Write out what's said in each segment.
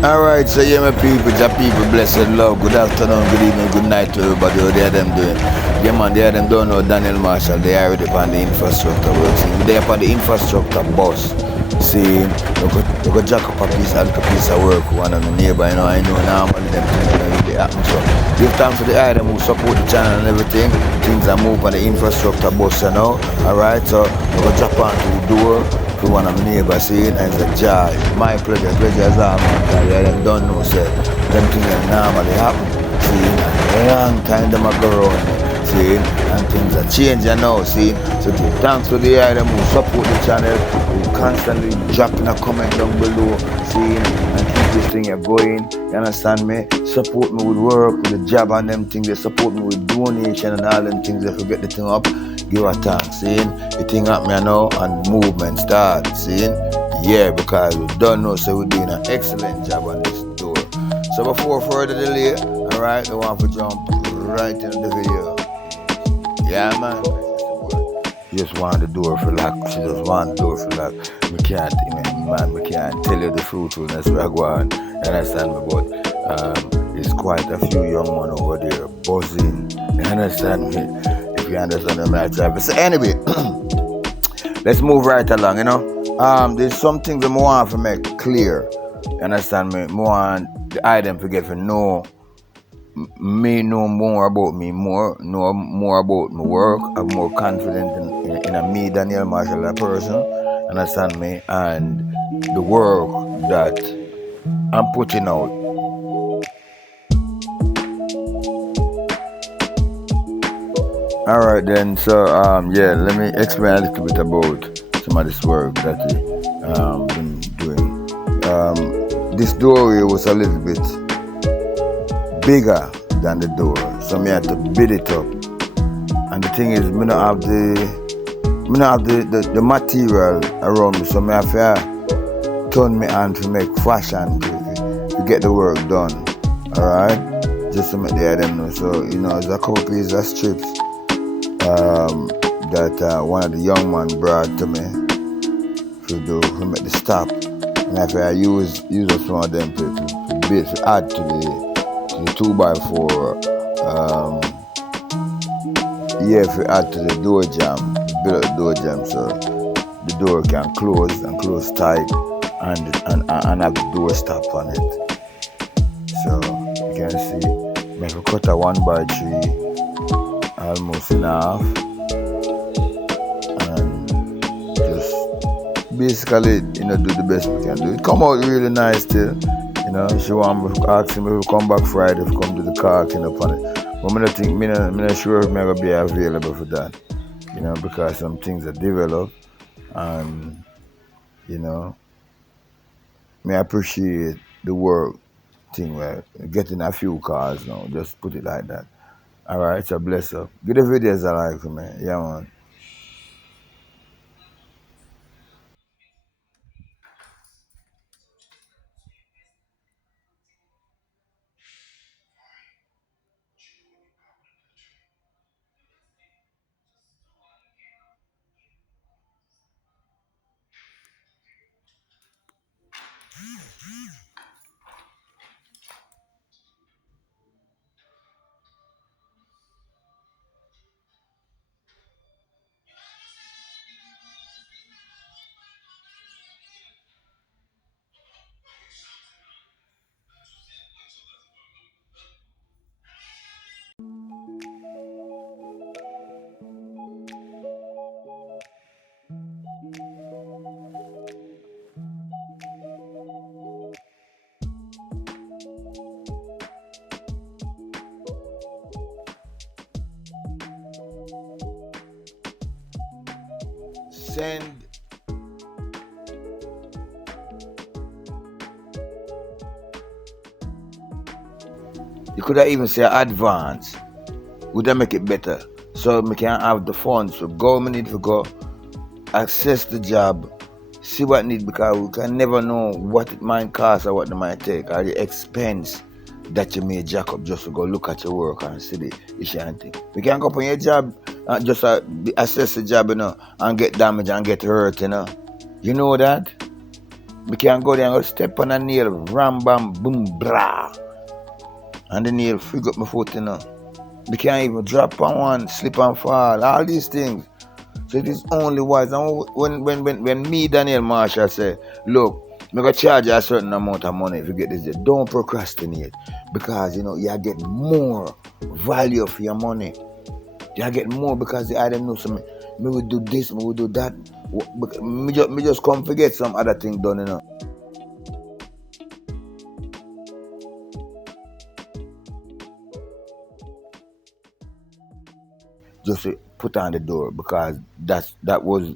Alright, so yeah, my people, your people, blessed love. Good afternoon, good evening, good night to everybody. How they are them doing? Yeah, man, they are them don't know Daniel Marshall. They are already on the infrastructure work. See, they are on the infrastructure bus. See, we go jack up a piece of work. One of the neighbor, you know, I know normally them things don't really happen. So, give thanks to the item who support the channel and everything. Things are moving on the infrastructure bus, you know. Alright, so we go drop onto the door. To one of my neighbors, see, and it's a joy. My pleasure is all, man. Yeah, them don't know, say, them things that normally happen. See, and a long time them a go around, see, and things are changing now, see. So thanks to the item who support the channel, who constantly dropping a comment down below, see, and keep this thing going. You understand me? Support me with work, with the job and them things. They support me with donation and all them things. They forget the thing up. Give a thanks, seeing the thing up me now and movement start, seeing, yeah, because we don't know, so we're doing an excellent job on this door. So before further delay, alright, I want to jump right into the video. Yeah, man. She just want the door for lock. She just want the door for lock. We can't tell you the fruitfulness we're going. You understand me? But it's quite a few young men over there buzzing. You understand me? You understand what I'm trying to say. So anyway, let's move right along, you know. There's some things that I want to make clear. You understand me? I want the item to get to know me, know more about me, know more about my work. I'm more confident in me, Daniel Marshall, a person. Understand me? And the work that I'm putting out. Alright then, so yeah, let me explain a little bit about some of this work that we been doing. This doorway was a little bit bigger than the door, so I had to build it up. And the thing is, I don't have the material around me, so I have to turn my hand to make fashion to get the work done. Alright, just to make the item know. So you know, there's a couple pieces of strips. That one of the young man brought to me to make the stop, and after I use some of them to add to the 2x4, if we add to the door jamb, build up the door jamb so the door can close tight and have the door stop on it. So you can see, make a cut a 1x3. Almost in half, and just basically, you know, do the best we can do. It come out really nice still, you know. She want me ask him if we come back Friday, if come to the car, you know, upon it. But I'm not sure if I'm gonna be available for that, you know, because some things are developed, and you know, I appreciate the work thing where getting a few cars now. Just put it like that. Alright, so bless up. Give the videos a like for me. Yeah, man. Send you could have even say advance. Would that make it better? So we can have the funds. So government need to go access the job, see what need, because we can never know what it might cost or what it might take or the expense that you may jack up just to go look at your work and see the issue and thing. We can go up on your job and just assess the job, you know, and get damaged and get hurt, you know. You know that? We can go there and go step on a nail, ram bam boom blah. And the nail frig up my foot, you know. We can't even drop on one, slip and fall, all these things. So it is only wise. And when me, Daniel Marshall, say, look, I'm going to charge you a certain amount of money if you get this, don't procrastinate. Because, you know, you get more value for your money. You get more because I don't know something. Me will do this, me will do that. Me just come forget some other thing done, you know. Just put on the door because that was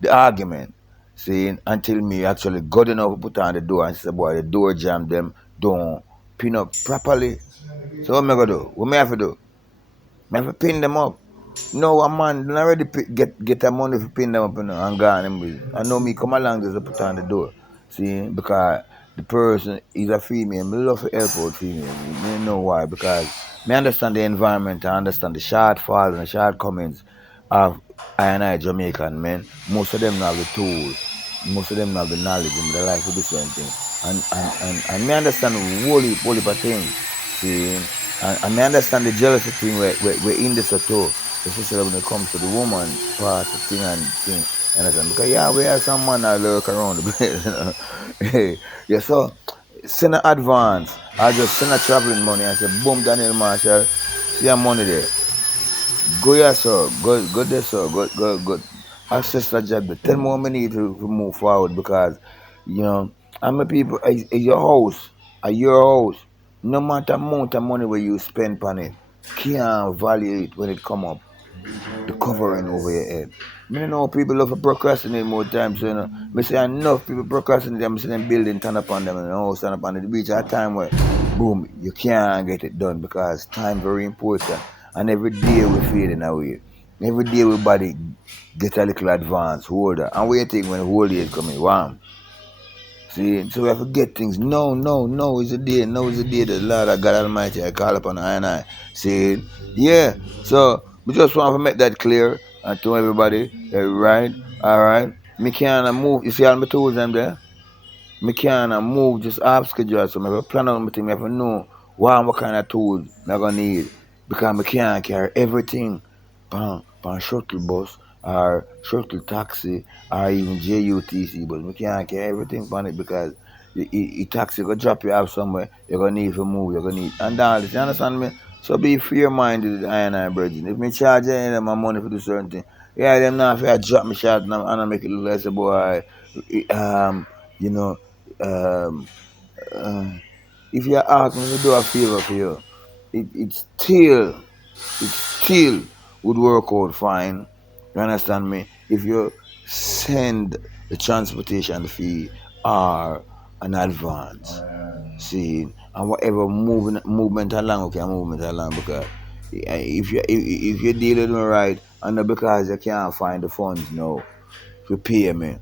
the argument. Saying until me actually got enough to put on the door and said, boy, the door jam them, don't pin up properly. So what am I gonna do? What me have to do? Me have to pin them up. No, a man don't already get the money to pin them up, you know, and gone. I know me come along just to put on the door. See, because the person is a female. Me love to help out female. Me know why. Because me understand the environment, I understand the shortfalls and the shortcomings of I and I Jamaican men. Most of them have the tools. Most of them have the knowledge and they like to do certain things. And me understand whole heap of things. See, and me understand the jealousy thing we're in this at all. Especially when it comes to the woman part of thing and thing. You understand? Because yeah, we have some man that lurk around the place, you know. Hey, yeah, so send an advance. I just send a traveling money and say, boom, Daniel Marshall, see your money there. Go here, sir. Go there, sir. Go. Access that job. 10 more minutes to move forward because, you know, I'm a people, it's your house, at your house, no matter amount of money where you spend on it, can't value it when it come up, the covering over your head. Me know people love to procrastinate more times, so, you know. Me say enough people procrastinate, I'm saying building turn up on them and the house turn up on the beach at a time where, boom, you can't get it done because time very important. And every day we fading away. Every day we body get a little advanced, older. And waiting when the old age coming, wham. See, so we have to get things. No, it's a day. No, it's a day that Lord of God Almighty I call upon I and I. See, yeah. So we just want to make that clear and to everybody. Right, all right. Me can't move. You see all my tools them there. Me can't move just off schedule. So I have to plan out my thing. I have to know what kind of tools I'm gonna need because I can't carry everything on shuttle bus or shuttle taxi or even JUTC bus. We can't carry everything on it because the taxi go drop you off somewhere. You're gonna need to move. You're gonna need and all this. You understand me? So be fair minded, I and I, brethren. If me charge any of them my money for do certain thing, yeah, them now if I drop me shot and I make it look like a boy, you know, um, uh, if you ask me to do a favor for you, it still would work out fine. You understand me? If you send the transportation fee or an advance, see, and whatever movement along, okay, movement along because if you're dealing with right, and not because you can't find the funds now to pay me,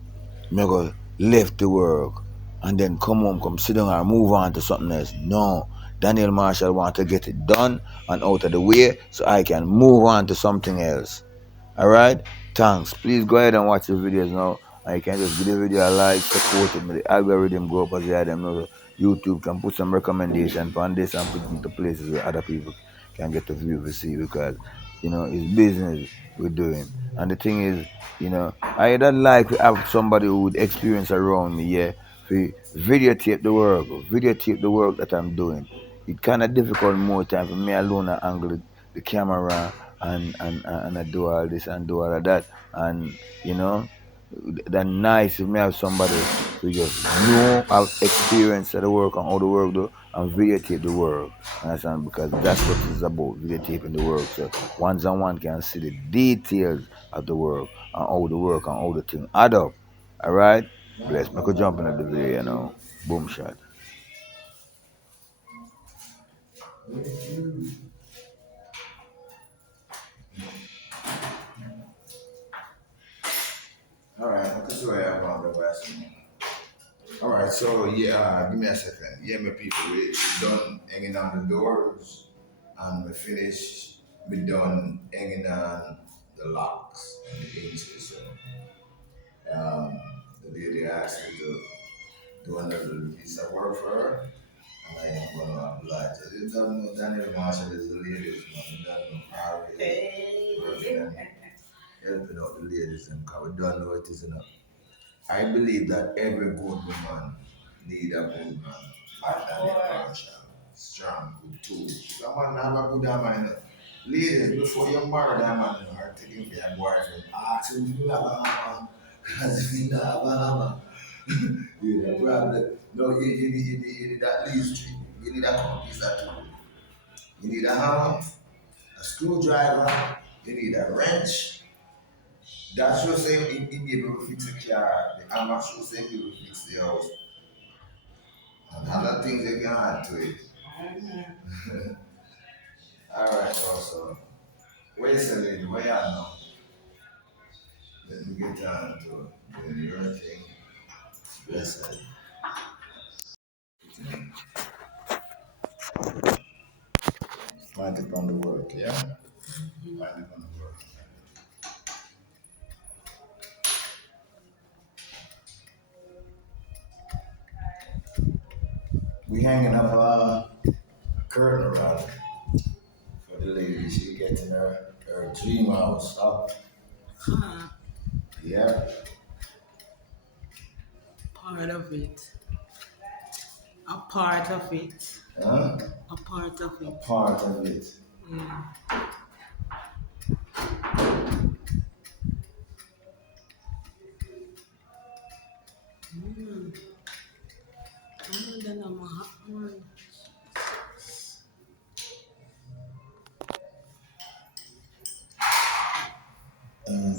me go left the work and then come home, come sit down and move on to something else. No. Daniel Marshall want to get it done and out of the way so I can move on to something else. Alright? Thanks. Please go ahead and watch the videos now. And you can just give the video a like, support it, the algorithm go up as you them know. YouTube can put some recommendation on this and put it into places where other people can get the view to see because, you know, it's business we're doing. And the thing is, you know, I don't like to have somebody who would experience around me, yeah, to videotape the work that I'm doing. It's kind of difficult more time for me alone to angle the camera and I do all this and do all of that. And, you know, that nice if me have somebody who just know have experience of the work and how the work do and videotape the work. Understand? Because that's what it's about, videotaping the work. So one on one can see the details of the work and how the work and how the thing add up. Alright? Bless me could jump into the video, you know. Boom shot. Alright, I can see where I'm on the west. Alright, so yeah, give me a second. Yeah, my people, we done hanging on the doors and we finished. We done hanging on the locks and the hinges. So, the lady asked me to doing a little piece of work for her, and I am going to oblige her. You don't know Daniel Marshall is the ladies, man. You don't know Harvey is working and helping out the ladies, and because we don't know it is enough. I believe that every good woman need a good man. And Daniel Marshall, strong, good too. Some man have a good man. Ladies, before you marry that man, you are taking for your boyfriend. Ask him if you have a hammer. Because if you don't have a hammer, you have a problem. No, you need at least three. You need a couple pieces of tool. You need a hammer, a screwdriver, you need a wrench. That shows him he be able to fix the car. The hammer shows him he will fix the house. And other things you can add to it. Alright, also. Where is the lady? Where you at now? Let me get down to doing your thing. Blessed. Mind it on the work, yeah? Mind it on the work. We hanging up a curtain around for the lady. She getting her dream house up. Yeah. Part of it. A part of it. Huh? A part of A it. part of it. Yeah. Mm. Then I'm a hot one. Um,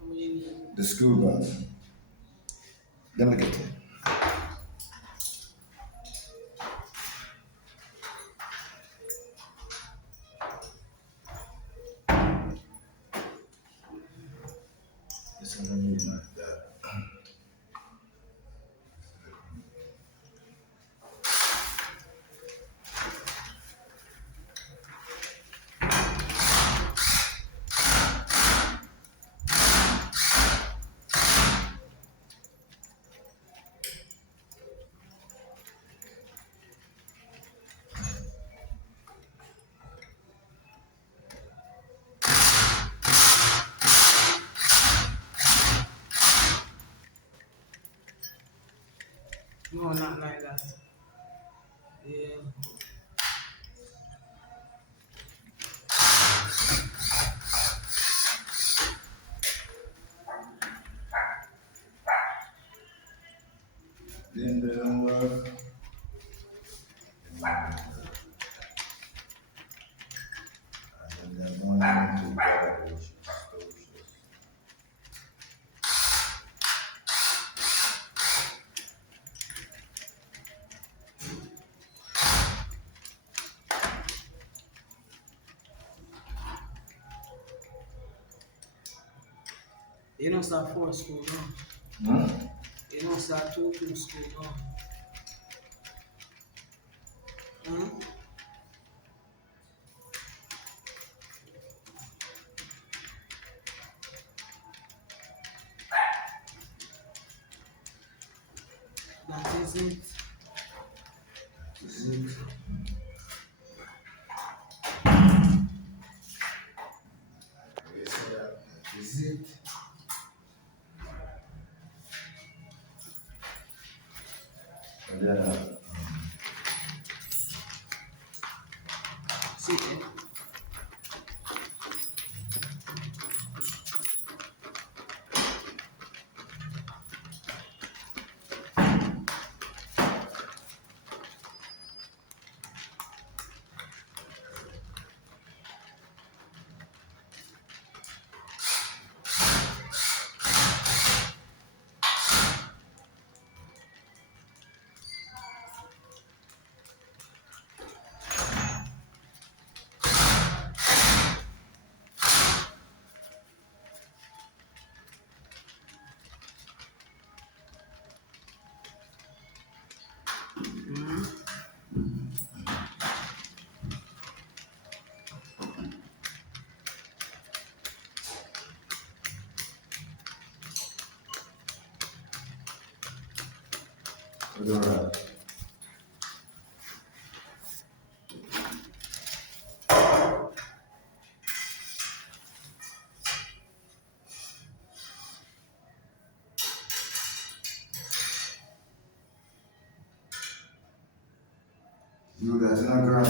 What do you need? the screwdriver. Let me get it. This is what you like that. No, not like that. Yeah. Then they don't work. And then they're going into garbage. You don't start 4 school, no. Hmm? You don't start 2 school, no. Huh? That is it. Is it? Is it? And then, See it. Alright. You guys not girl.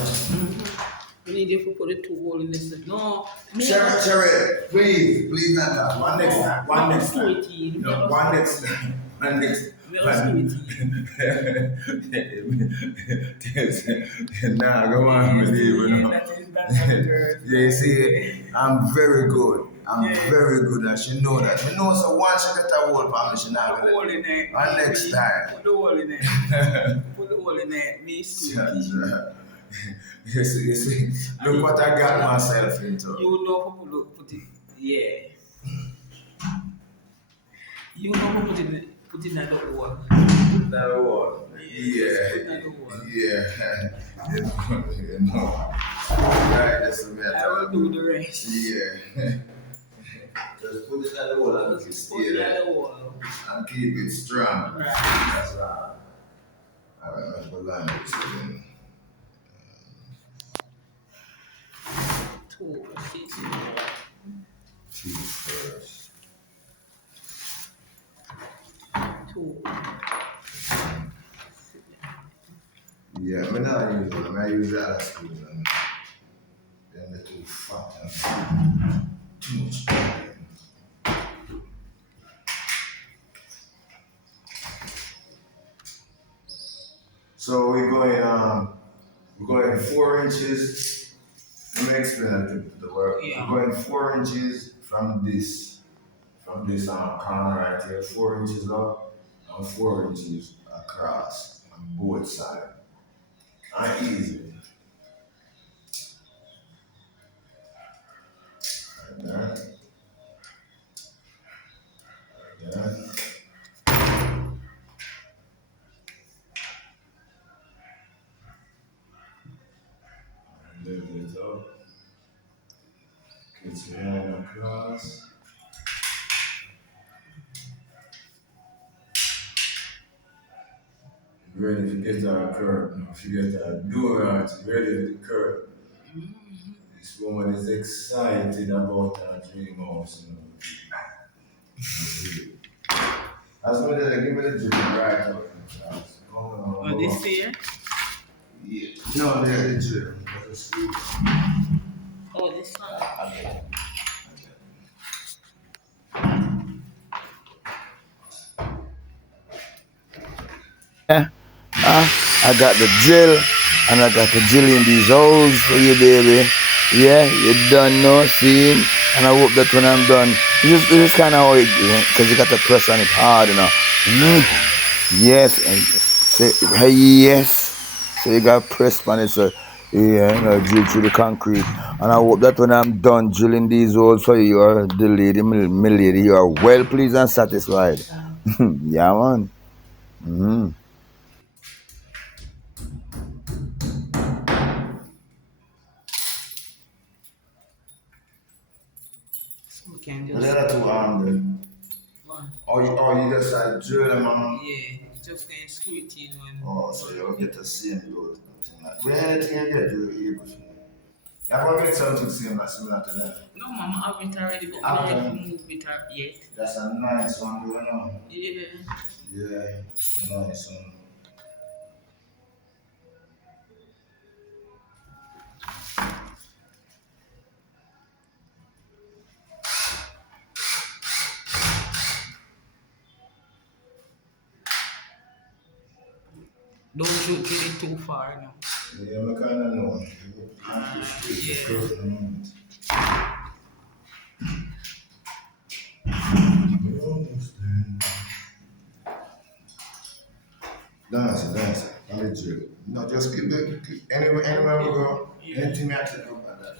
We need you to put the 2 hole in this. No. Cherry, please not that. One next time. One next time. No, one next time. One next time. Nah, go on, believe it. You see, I'm very good. I'm very good, and she know that. She knows so once she get a hold of me, she not gonna let me. And next time. Put the hole in there. Put the hole in there. Me sweetie. You see, look what I got myself into. You know who put it. Yeah. You know who put it in the hole. That one. Yeah. You know. Right, that's the matter. I will do the rest. Yeah. Just put it at the wall and Put it at the wall. And keep it strong. Right. That's right. I remember language again. 2. Two first. 2. Yeah, I'm not using them. I use the other screws and then they're too fat and too much time. So we're going 4 inches. Let me explain the work. Yeah. We're going 4 inches from this corner right here, 4 inches up and 4 inches across on both sides. And easy. Right there. Right there. Lift it up. Get your hand across. Ready to get our curve. Now, if you get our door out, ready for the curve. This woman is excited about her dream house. That's what they give me the dream right up. Oh, this here? Yeah. No, they're the dream. Oh, this one. Yeah. I got the drill and I got the drill in these holes for you, baby. Yeah, you done know, see? And I hope that when I'm done, this is kind of how it, because you got to press on it hard, you know. Yes, and say, yes. So you got to press on it, so yeah, you know, drill through the concrete. And I hope that when I'm done drilling these holes for you, or the lady, my lady, you are well pleased and satisfied. Yeah, man. Mm-hmm. So we can just. The other 2 arms then. One. Or you just drill them on. Yeah, just going to screw it in when. Oh, so you'll get the same load. Where anything you get, you able to. You have to get something similar to that. No, Mama, I haven't already, but I haven't moved it up yet. That's a nice one, do you know? Yeah. Yeah, it's a nice one. Don't shoot it too far now. Yeah, I kind of know. Dance. Let me drill. No, just keep anywhere we go. Anything we have to do about that.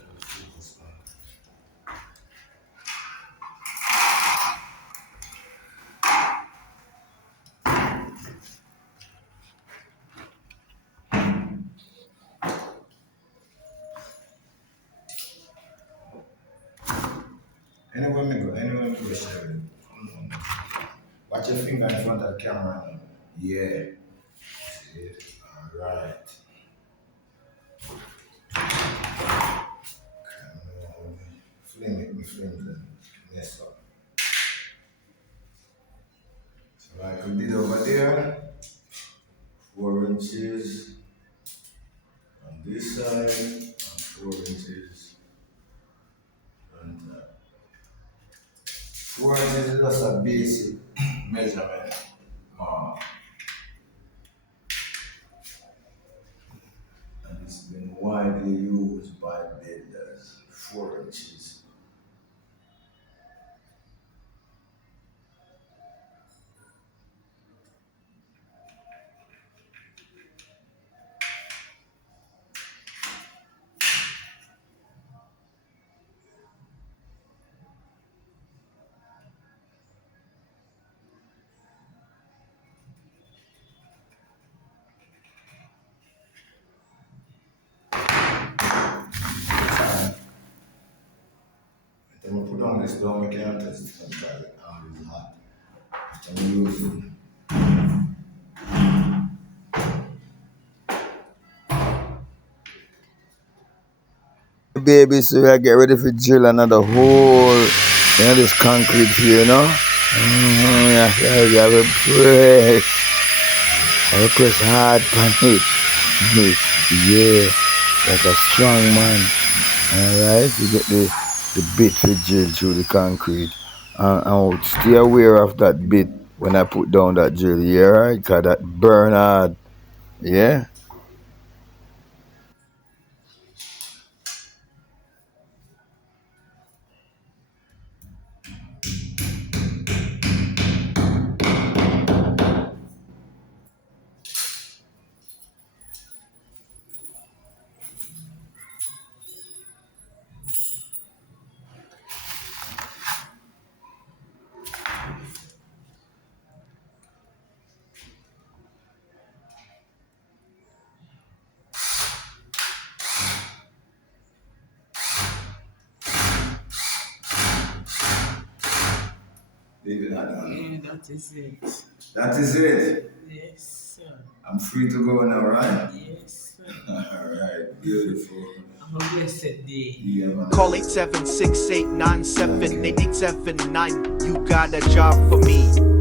Anywhere we go, Sherry. Watch your finger in front of the camera. Yeah. Alright. Fling it, me fling them. Mess up. So like we did over there, 4 inches on this side, and 4 inches on that. 4 inches is just a basic measurement. And it's been widely used by builders. 4 inches. Then we put on this down, we can't test it because the angle is hot. And we use it. Baby, so I get ready for drill another hole. This concrete here, you know? Yeah, I press hard on it. Yeah, like a strong man. Alright, you get the bit to drill through the concrete. And stay aware of that bit when I put down that drill, yeah, right? Because that burn hard. Yeah? Leave it at that. Yeah, that is it. That is it. Yes, sir. I'm free to go now, right? Yes, sir. Alright, beautiful. Have a blessed day. Yeah, man. Call 876-897-8879. You got a job for me.